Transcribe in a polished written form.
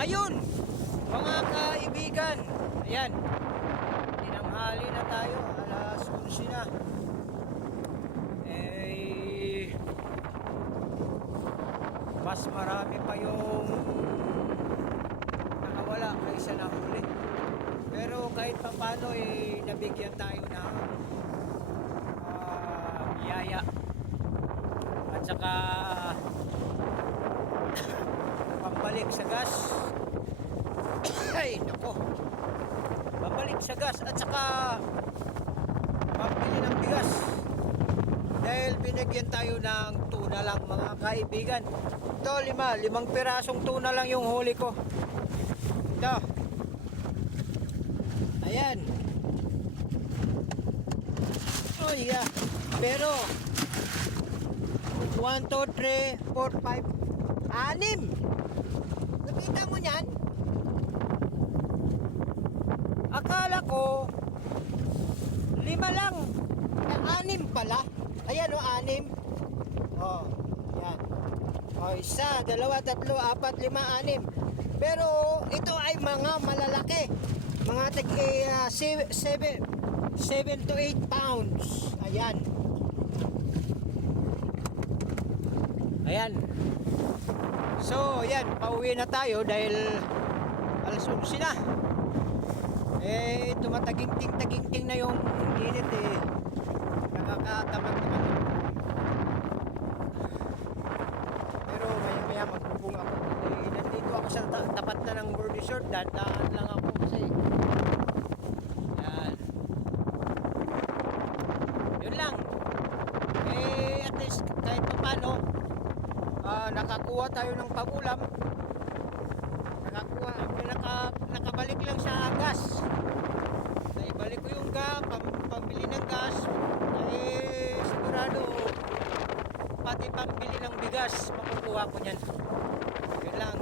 Ayun, mga kaibigan, ayan, tinanghali na tayo, alas 11 na. Mas marami pa yung nakawala kaysa nahuli. Pero kahit papano nabigyan tayo ng biyaya. At saka pambalik sa gas. Ay, nako. Pambalik sa gas at saka pambili ng bigas. Dahil binigyan tayo ng tuna lang, mga kaibigan. Ito, limang pirasong tuna lang yung huli ko. Ito. Ayan. Oh yeah. Pero 1, 2, 3, 4, 5, 6. Nakita mo yan? Akala ko 5 lang. 6 pala. Ayan o, 6. Oh, yan. Oh, 1, 2, 3, 4, 5, 6. Pero ito ay mga malalaki. Mga tag 7 to 8 pounds. Ayan. Ayan. So, yan. Pauwi na tayo dahil alas 11 na. Tumataging-ting na yung init nakakatamad naman. Pero maya magbubong ako. Nandito ako sa tapat na ng World Resort. Daan lang ako kasi. Yan. Yun lang. At least kahit pa paano nakakuha tayo ng pagulam. Nakabalik lang sa gas. Naibalik ko yung pambili ng gas. Sigurado pati pambili ng bigas makukuha ko niyan. Yun lang.